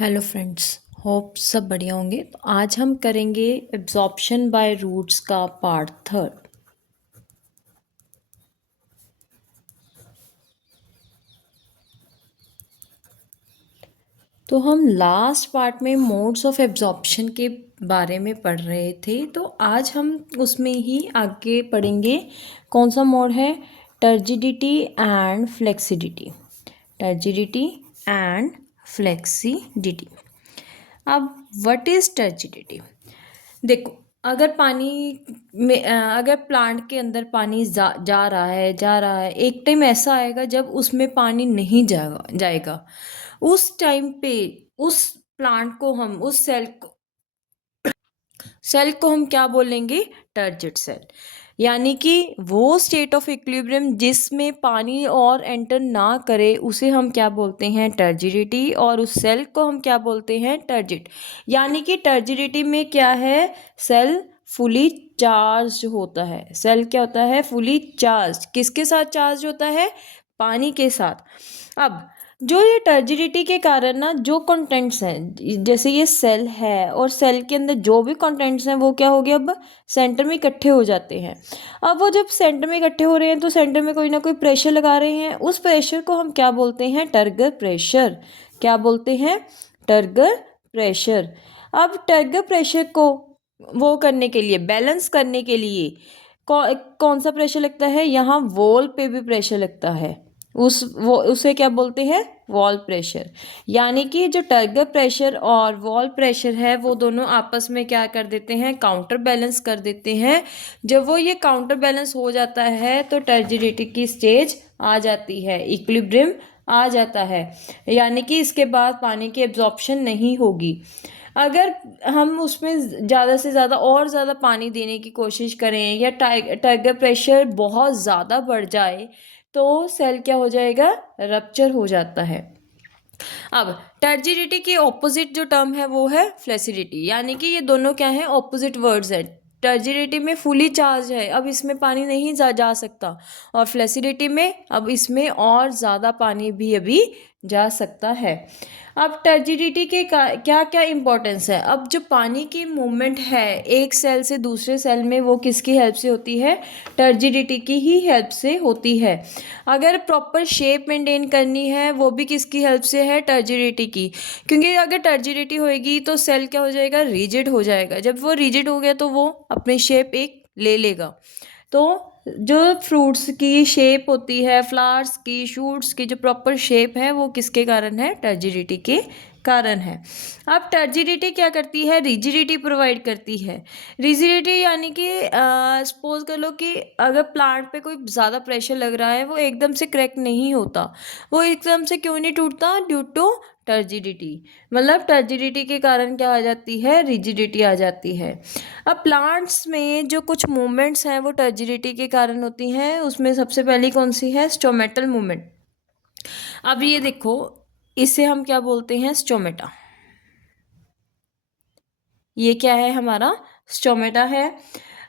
Hello friends. Hope सब बढ़िया होंगे। तो आज हम करेंगे एब्जॉर्प्शन बाय रूट्स का पार्ट थर्ड। तो हम लास्ट पार्ट में मोड्स ऑफ एब्जॉर्प्शन के बारे में पढ़ रहे थे, तो आज हम उसमें ही आगे पढ़ेंगे। कौन सा मोड है? Turgidity and flaccidity. Turgidity and flaccidity. अब व्हाट इज़ टर्जिडिटी? देखो, अगर पानी में अगर प्लांट के अंदर पानी जा रहा है, एक टाइम ऐसा आएगा जब उसमें पानी नहीं जाएगा। उस टाइम पे उस प्लांट को हम उस सेल को हम क्या बोलेंगे? Turgid cell. यानी कि वो स्टेट ऑफ इक्विलिब्रियम जिसमें पानी और एंटर ना करे उसे हम क्या बोलते हैं? टर्जिडिटी। और उस सेल को हम क्या बोलते हैं? टर्जिड। यानी कि टर्जिडिटी में क्या है? सेल फुली चार्ज होता है। सेल क्या होता है? Fully charge. किसके साथ चार्ज होता है? पानी के साथ। अब जो ये टर्जिडिटी के कारण ना जो कंटेंट्स हैं, जैसे ये सेल है और सेल के अंदर जो भी कंटेंट्स हैं वो क्या हो गया? अब सेंटर में इकट्ठे हो जाते हैं। अब वो जब सेंटर में इकट्ठे हो रहे हैं तो सेंटर में कोई ना कोई प्रेशर लगा रहे हैं। उस प्रेशर को हम क्या बोलते हैं? Turgor pressure. क्या बोलते हैं? Turgor pressure. अब टर्गर प्रेशर को वो करने के लिए, बैलेंस करने के लिए कौन सा प्रेशर लगता है? यहाँ वॉल पे भी प्रेशर लगता है। उसे क्या बोलते हैं? Wall pressure. यानी कि जो टर्गर प्रेशर और वॉल प्रेशर है वो दोनों आपस में क्या कर देते हैं? काउंटर बैलेंस कर देते हैं। जब वो ये काउंटर बैलेंस हो जाता है तो टर्जिडिटी की स्टेज आ जाती है, इक्विलिब्रियम आ जाता है। यानी कि इसके बाद पानी की एब्जॉर्प्शन नहीं होगी। अगर हम उसमें ज़्यादा से ज़्यादा और ज़्यादा पानी देने की कोशिश करें या टर्गर प्रेशर बहुत ज़्यादा बढ़ जाए तो सेल क्या हो जाएगा? रप्चर हो जाता है। अब टर्जिडिटी के ऑपोजिट जो टर्म है वो है फ्लेसिडिटी। यानी कि ये दोनों क्या है? ऑपोजिट वर्ड्स है। टर्जिडिटी में फुली चार्ज है, अब इसमें पानी नहीं जा सकता। और फ्लेसिडिटी में अब इसमें और ज़्यादा पानी भी अभी जा सकता है। अब टर्जिडिटी के क्या क्या इंपॉर्टेंस है? अब जो पानी की मूवमेंट है एक सेल से दूसरे सेल में वो किसकी हेल्प से होती है? टर्जिडिटी की ही हेल्प से होती है। अगर प्रॉपर शेप मेंटेन करनी है वो भी किसकी हेल्प से है? टर्जिडिटी की। क्योंकि अगर टर्जिडिटी होएगी तो सेल क्या हो जाएगा? रिजिड हो जाएगा। जब वो रिजिड हो गया तो वो अपनी शेप एक ले लेगा। तो जो फ्रूट्स की शेप होती है, फ्लावर्स की, शूट्स की जो प्रॉपर शेप है वो किसके कारण है? टर्जिडिटी के कारण है। अब टर्जिडिटी क्या करती है? रिजिडिटी प्रोवाइड करती है। रिजिडिटी यानी कि सपोज कर लो कि अगर प्लांट पे कोई ज़्यादा प्रेशर लग रहा है वो एकदम से क्रैक नहीं होता। वो एकदम से क्यों नहीं टूटता? Due to turgidity. मतलब टर्जिडिटी के कारण क्या आ जाती है? रिजिडिटी आ जाती है। अब प्लांट्स में जो कुछ मूवमेंट्स हैं वो टर्जिडिटी के कारण होती हैं। उसमें सबसे पहली कौन सी है? Stomatal movement. अब ये देखो, इसे हम क्या बोलते हैं? स्टोमेटा। ये क्या है? हमारा स्टोमेटा है।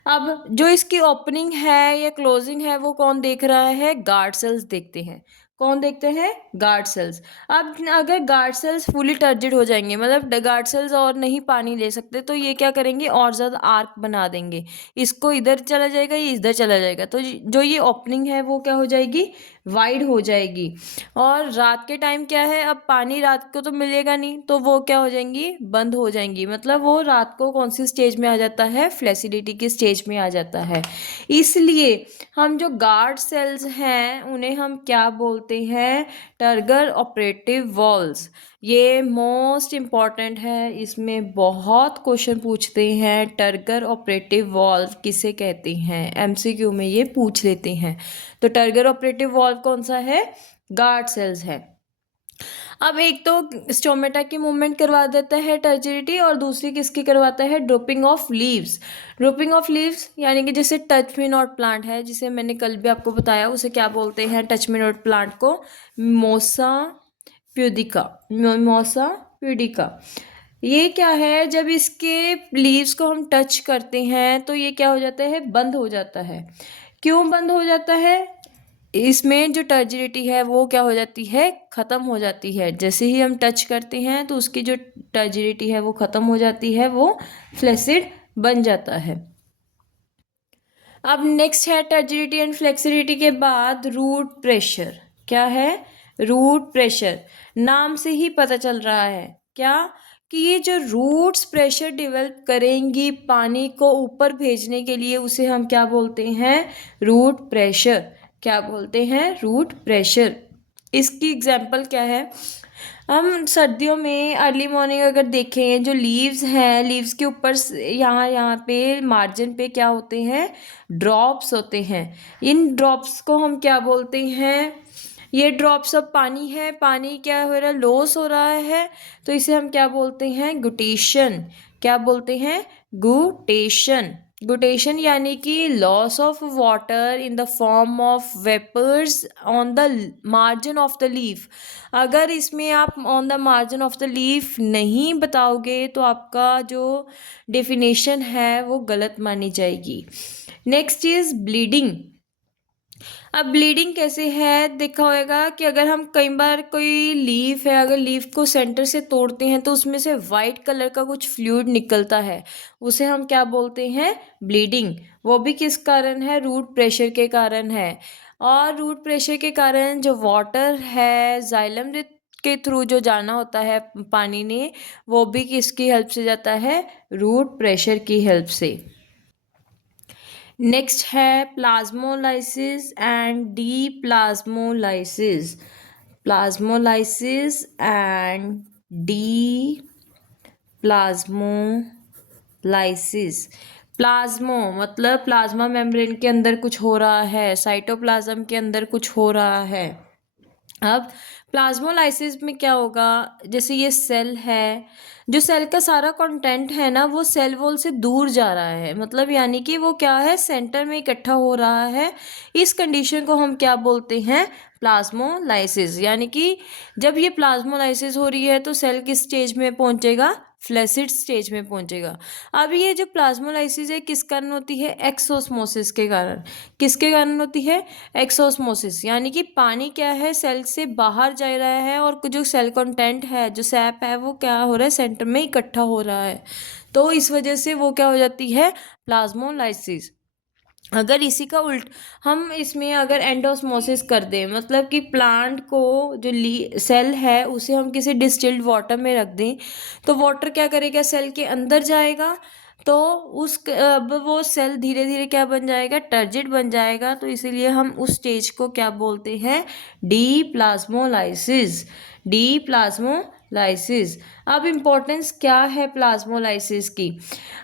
अब जो इसकी ओपनिंग है या क्लोजिंग है वो कौन देख रहा है? गार्ड सेल्स देखते हैं। कौन देखते हैं? Guard cells. अब अगर गार्ड सेल्स फुली टर्जिड हो जाएंगे, मतलब गार्ड सेल्स और नहीं पानी ले सकते, तो ये क्या करेंगे? और ज़्यादा आर्क बना देंगे। इसको इधर चला जाएगा, ये इधर चला जाएगा, तो जो ये ओपनिंग है वो क्या हो जाएगी? वाइड हो जाएगी। और रात के टाइम क्या है? अब पानी रात को तो मिलेगा नहीं, तो वो क्या हो जाएंगी? बंद हो जाएंगी। मतलब वो रात को कौन सी स्टेज में आ जाता है? फ्लैसिडिटी की स्टेज में आ जाता है। इसलिए हम जो गार्ड सेल्स हैं उन्हें हम क्या बोलते हैं? Turgor operative walls. ये मोस्ट इम्पॉर्टेंट है, इसमें बहुत क्वेश्चन पूछते हैं। टर्गर ऑपरेटिव वॉल्व किसे कहते हैं? एमसीक्यू में ये पूछ लेते हैं। तो टर्गर ऑपरेटिव वॉल्व कौन सा है? गार्ड सेल्स है। अब एक तो स्टोमेटा की मूवमेंट करवा देता है टर्जिडिटी, और दूसरी किसकी करवाता है? Dropping of leaves. Dropping of leaves यानी कि जैसे टच मी नॉट प्लांट है, जिसे मैंने कल भी आपको बताया, उसे क्या बोलते हैं? टच मी नॉट प्लांट को मोसा प्यूडिका। मोसा प्यूडिका। ये क्या है? जब इसके लीव्स को हम टच करते हैं तो ये क्या हो जाता है? बंद हो जाता है। क्यों बंद हो जाता है? इसमें जो टर्जिडिटी है वो क्या हो जाती है, ख़त्म हो जाती है। जैसे ही हम टच करते हैं तो उसकी जो टर्जिडिटी है वो ख़त्म हो जाती है, वो फ्लैसिड बन जाता है। अब नेक्स्ट है टर्जिडिटी एंड फ्लेक्सिडिटी के बाद रूट प्रेशर। क्या है, रूट प्रेशर। नाम से ही पता चल रहा है क्या, कि ये जो रूट्स प्रेशर डेवलप करेंगी पानी को ऊपर भेजने के लिए, उसे हम क्या बोलते हैं, रूट प्रेशर। क्या बोलते हैं, रूट प्रेशर। इसकी एग्जांपल क्या है, हम सर्दियों में अर्ली मॉर्निंग अगर देखें, जो लीव्स हैं, लीव्स के ऊपर यहाँ यहाँ पे मार्जिन पे क्या होते हैं, ड्रॉप्स होते हैं। इन ड्रॉप्स को हम क्या बोलते हैं, ये ड्रॉप्स अब पानी है, पानी क्या हो रहा है, लॉस हो रहा है, तो इसे हम क्या बोलते हैं, गुटेशन। क्या बोलते हैं, गुटेशन। गुटेशन यानी कि loss of water in the form of vapours on the margin of the leaf. अगर इसमें आप on the margin of the leaf नहीं बताओगे तो आपका जो डेफिनेशन है वो गलत मानी जाएगी। Next is bleeding. अब ब्लीडिंग कैसे है, देखा होगा कि अगर हम कई बार कोई लीफ है, अगर लीफ को सेंटर से तोड़ते हैं तो उसमें से वाइट कलर का कुछ फ्लूइड निकलता है, उसे हम क्या बोलते हैं, ब्लीडिंग। वो भी किस कारण है, रूट प्रेशर के कारण है। और रूट प्रेशर के कारण जो वाटर है जाइलम के थ्रू जो जाना होता है पानी ने, वो भी किसकी हेल्प से जाता है, रूट प्रेशर की हेल्प से। नेक्स्ट है plasmolysis and deplasmolysis. Plasmolysis and deplasmolysis. Plasmo मतलब प्लाज्मा मेम्ब्रेन के अंदर कुछ हो रहा है, साइटोप्लाज्म के अंदर कुछ हो रहा है। अब प्लाज्मोलाइसिस में क्या होगा, जैसे ये सेल है, जो सेल का सारा कंटेंट है ना वो सेल वॉल से दूर जा रहा है, मतलब यानी कि वो क्या है, सेंटर में इकट्ठा हो रहा है। इस कंडीशन को हम क्या बोलते हैं, प्लाज्मोलाइसिस। यानी कि जब ये प्लाज्मोलाइसिस हो रही है तो सेल किस स्टेज में पहुंचेगा, फ्लैसिड स्टेज में पहुंचेगा। अब ये जो प्लाज्मोलाइसिस है किस कारण होती है, एक्सोस्मोसिस के कारण। किसके कारण होती है, एक्सोस्मोसिस। यानी कि पानी क्या है, सेल से बाहर जा रहा है और जो सेल कंटेंट है, जो सैप है, वो क्या हो रहा है, सेंटर में इकट्ठा हो रहा है, तो इस वजह से वो क्या हो जाती है, प्लाज्मोलाइसिस। अगर इसी का उल्ट हम इसमें अगर एंडोस्मोसिस कर दें, मतलब कि प्लांट को जो सेल है उसे हम किसी डिस्टिल्ड वाटर में रख दें, तो वाटर क्या करेगा, सेल के अंदर जाएगा, तो उस अब वो सेल धीरे धीरे क्या बन जाएगा, टर्जिड बन जाएगा। तो इसीलिए हम उस स्टेज को क्या बोलते हैं, डी प्लाज्मोलाइसिस। D plasmolysis. अब इम्पोर्टेंस क्या है प्लाज्मोलाइसिस की,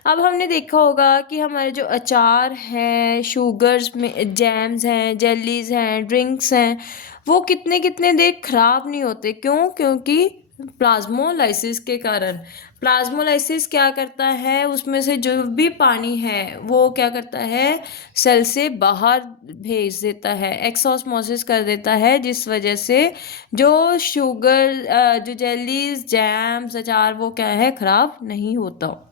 अब हमने देखा होगा कि हमारे जो अचार हैं, शुगर्स में जैम्स हैं, जेलीज हैं, ड्रिंक्स हैं, वो कितने कितने देर खराब नहीं होते, क्यों, क्योंकि प्लाज्मोलाइसिस के कारण। प्लाज्मोलाइसिस क्या करता है, उसमें से जो भी पानी है वो क्या करता है, सेल से बाहर भेज देता है, एक्सोस्मोसिस कर देता है, जिस वजह से जो शुगर जो जेलीज जैम्स अचार वो क्या है, खराब नहीं होता।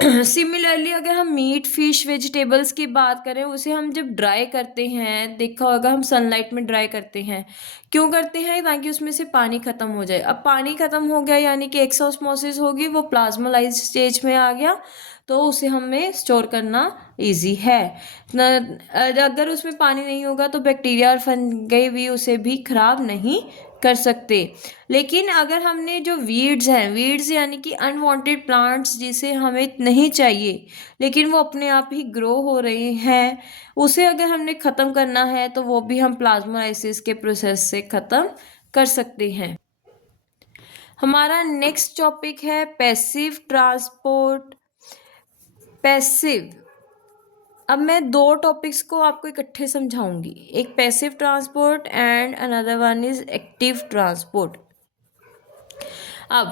सिमिलरली अगर हम मीट फिश वेजिटेबल्स की बात करें, उसे हम जब ड्राई करते हैं, देखा होगा हम सनलाइट में ड्राई करते हैं, क्यों करते हैं, ताकि उसमें से पानी ख़त्म हो जाए। अब पानी ख़त्म हो गया यानी कि एक्सोस्मोसिस होगी, वो प्लाज्मोलाइज स्टेज में आ गया, तो उसे हमें स्टोर करना इजी है। अगर उसमें पानी नहीं होगा तो बैक्टीरिया और फंगई भी उसे भी ख़राब नहीं कर सकते। लेकिन अगर हमने जो वीड्स हैं, वीड्स यानी कि अनवांटेड प्लांट्स जिसे हमें नहीं चाहिए लेकिन वो अपने आप ही ग्रो हो रहे हैं, उसे अगर हमने ख़त्म करना है तो वो भी हम प्लाज्मोलाइसिस के प्रोसेस से ख़त्म कर सकते हैं। हमारा नेक्स्ट टॉपिक है पैसिव ट्रांसपोर्ट। पैसिव, अब मैं दो टॉपिक्स को आपको इकट्ठे समझाऊंगी, एक passive transport and another one is active transport. अब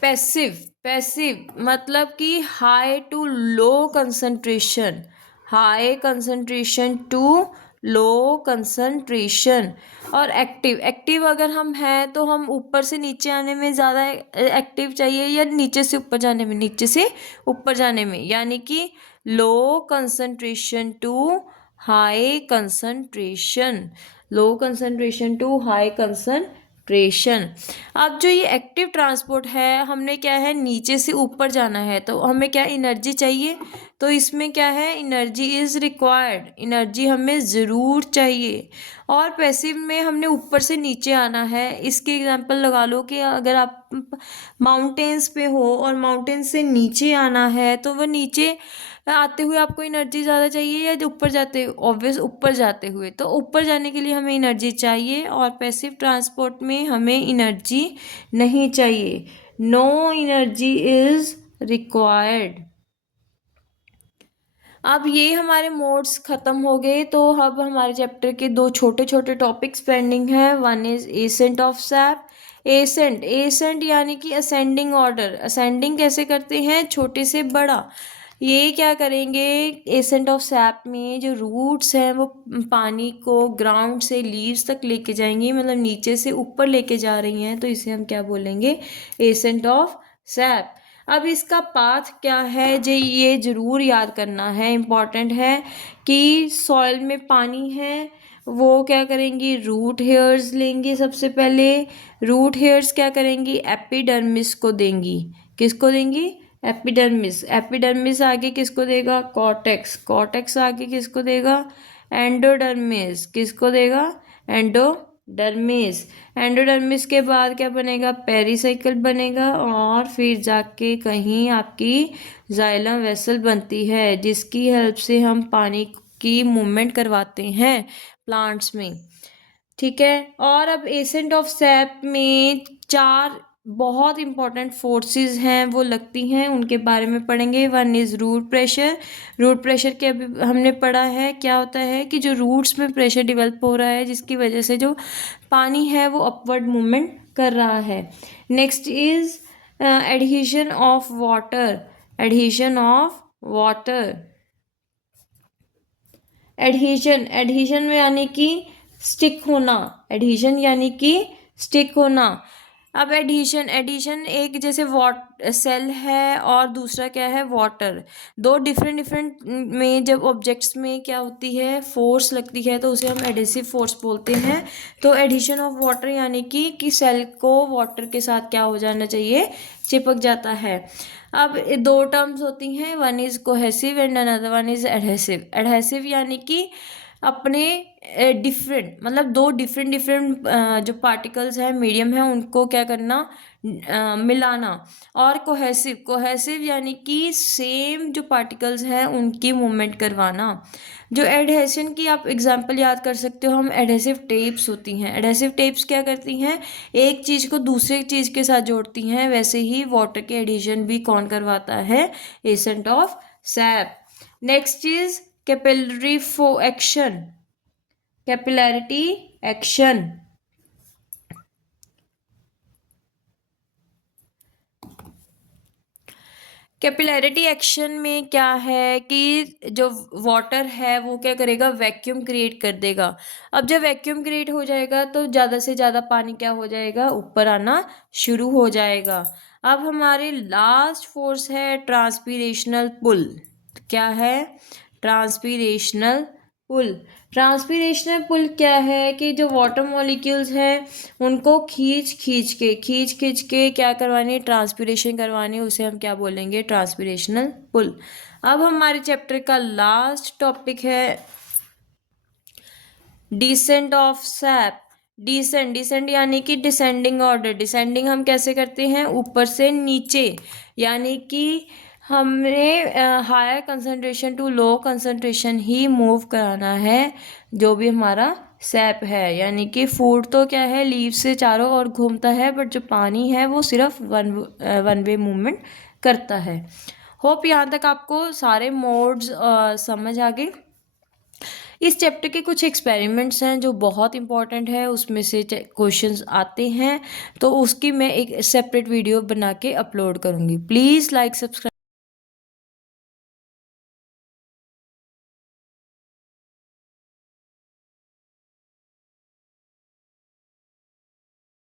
पैसिव, पैसिव मतलब कि high to low concentration, high concentration to low concentration. और एक्टिव, एक्टिव अगर हम हैं तो हम ऊपर से नीचे आने में ज़्यादा एक्टिव चाहिए या नीचे से ऊपर जाने में, नीचे से ऊपर जाने में, यानी कि low concentration to high concentration, low concentration to high concentration. अब जो ये एक्टिव ट्रांसपोर्ट है, हमने क्या है नीचे से ऊपर जाना है, तो हमें क्या एनर्जी चाहिए, तो इसमें क्या है एनर्जी इज़ रिक्वायर्ड, एनर्जी हमें ज़रूर चाहिए। और पैसिव में हमने ऊपर से नीचे आना है। इसके एग्जांपल लगा लो कि अगर आप माउंटेन्स पे हो और माउंटेन्स से नीचे आना है, तो वह नीचे आते हुए आपको एनर्जी ज़्यादा चाहिए या जो ऊपर जाते, ऑब्वियस ऊपर जाते हुए, तो ऊपर जाने के लिए हमें एनर्जी चाहिए। और पैसिव ट्रांसपोर्ट में हमें एनर्जी नहीं चाहिए, नो एनर्जी इज़ रिक्वायर्ड। अब ये हमारे मोड्स ख़त्म हो गए, तो अब हमारे चैप्टर के दो छोटे छोटे टॉपिक्स पेंडिंग हैं। One is ascent of sap. Ascent, ascent यानी कि असेंडिंग ऑर्डर। असेंडिंग कैसे करते हैं, छोटे से बड़ा। ये क्या करेंगे, एसेंट ऑफ सैप में जो रूट्स हैं वो पानी को ग्राउंड से लीव्स तक लेके जाएंगी, मतलब नीचे से ऊपर लेके जा रही हैं, तो इसे हम क्या बोलेंगे, एसेंट ऑफ सैप। अब इसका पाथ क्या है, जो ये ज़रूर याद करना है, इम्पॉर्टेंट है कि सॉइल में पानी है, वो क्या करेंगी, रूट हेयर्स लेंगे। सबसे पहले रूट हेयर्स क्या करेंगी, एपिडर्मिस को देंगी। किसको देंगी, एपिडर्मिस। एपिडर्मिस आगे किसको देगा, कॉर्टेक्स। कॉर्टेक्स आगे किसको देगा, एंडोडर्मिस। किसको देगा, एंडोडर्मिस। एंडोडर्मिस के बाद क्या बनेगा, पेरिसाइकिल बनेगा, और फिर जाके कहीं आपकी जाइलम वेसल बनती है, जिसकी हेल्प से हम पानी की मूवमेंट करवाते हैं प्लांट्स में। ठीक है। और अब एसेंट ऑफ सैप में चार बहुत इंपॉर्टेंट फोर्सेस हैं, वो लगती हैं, उनके बारे में पढ़ेंगे। One is root pressure. Root pressure के अभी हमने पढ़ा है, क्या होता है कि जो रूट्स में प्रेशर डेवलप हो रहा है, जिसकी वजह से जो पानी है वो अपवर्ड मूवमेंट कर रहा है। Next is adhesion of water. Adhesion of water, adhesion, adhesion में यानी कि स्टिक होना। एडहेशन यानी कि स्टिक होना। अब एडहेशन, एडहेशन एक जैसे सेल है और दूसरा क्या है, वाटर। दो डिफरेंट डिफरेंट में जब ऑब्जेक्ट्स में क्या होती है, फोर्स लगती है, तो उसे हम एडहेसिव फोर्स बोलते हैं। तो एडहेशन ऑफ वाटर यानी कि सेल को वाटर के साथ क्या हो जाना चाहिए, चिपक जाता है। अब दो टर्म्स होती हैं, one is cohesive and another one is adhesive. Adhesive यानी कि अपने डिफरेंट, मतलब दो डिफरेंट डिफरेंट जो पार्टिकल्स हैं, मीडियम है, उनको क्या करना, मिलाना। और कोहेसिव, कोहेसिव यानी कि सेम जो पार्टिकल्स हैं उनकी मूवमेंट करवाना। जो एडहेशन की आप एग्जांपल याद कर सकते हो, हम एडहेसिव टेप्स होती हैं। एडहेसिव टेप्स क्या करती हैं, एक चीज़ को दूसरे चीज़ के साथ जोड़ती हैं। वैसे ही वाटर के एडिशन भी कौन करवाता है, accent of SAP. Next is capillary action, capillarity action. Capillarity action में क्या है कि जो वाटर है वो क्या करेगा, वैक्यूम क्रिएट कर देगा। अब जब वैक्यूम क्रिएट हो जाएगा तो ज़्यादा से ज़्यादा पानी क्या हो जाएगा, ऊपर आना शुरू हो जाएगा। अब हमारी लास्ट फोर्स है ट्रांसपीरेशनल पुल। क्या है, ट्रांसपीरेशनल पुल। ट्रांसपीरेशनल पुल क्या है कि जो वाटर मॉलिक्यूल्स हैं उनको खींच खींच के क्या करवानी, ट्रांसपीरेशन करवानी, उसे हम क्या बोलेंगे, ट्रांसपीरेशनल पुल। अब हमारे चैप्टर का लास्ट टॉपिक है descent of sap. Descent, descent यानी कि डिसेंडिंग ऑर्डर। डिसेंडिंग हम कैसे करते हैं, ऊपर से नीचे, यानी कि हमने higher concentration to low concentration ही मूव कराना है जो भी हमारा सैप है। यानी कि फूड तो क्या है, लीव से चारों ओर घूमता है, बट जो पानी है वो सिर्फ वन वे मूवमेंट करता है। होप यहाँ तक आपको सारे मोड्स समझ आ गए। इस चैप्टर के कुछ एक्सपेरिमेंट्स हैं जो बहुत इंपॉर्टेंट है, उसमें से क्वेश्चंस आते हैं, तो उसकी मैं एक सेपरेट वीडियो बना के अपलोड करूँगी। Please like subscribe.